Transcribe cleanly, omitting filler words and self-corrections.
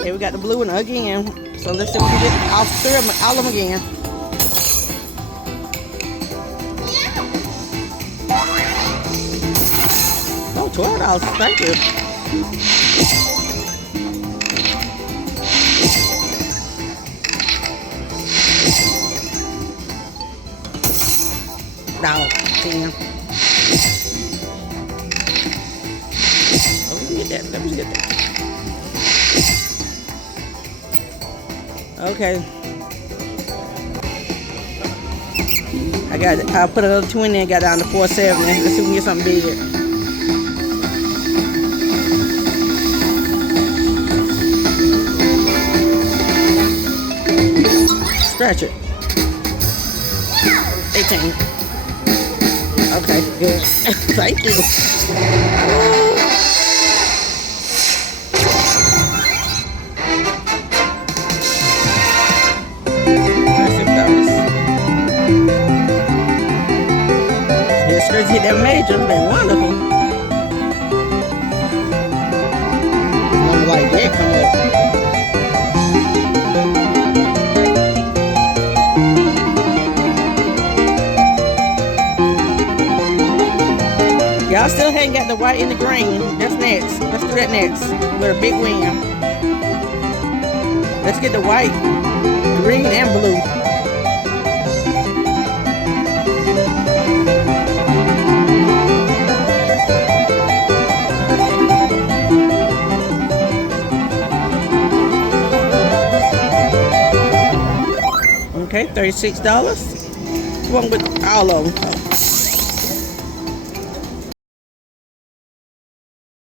Okay, we got the blue one again. So let's see if we can get all of them again. Oh, $12. Thank you. No, 10. Oh, we can get that. Let me get that. Okay. I put another 20 and got down to 470. Let's see if we can get something big. Stretch it. 18. Okay, good. Thank you. Let's hit that major. It's been wonderful. Don't like that come up. Y'all still ain't got the white and the green. That's next. Let's do that next. With a big win. Let's get the white, green, and blue. Okay, $36. One with all of them.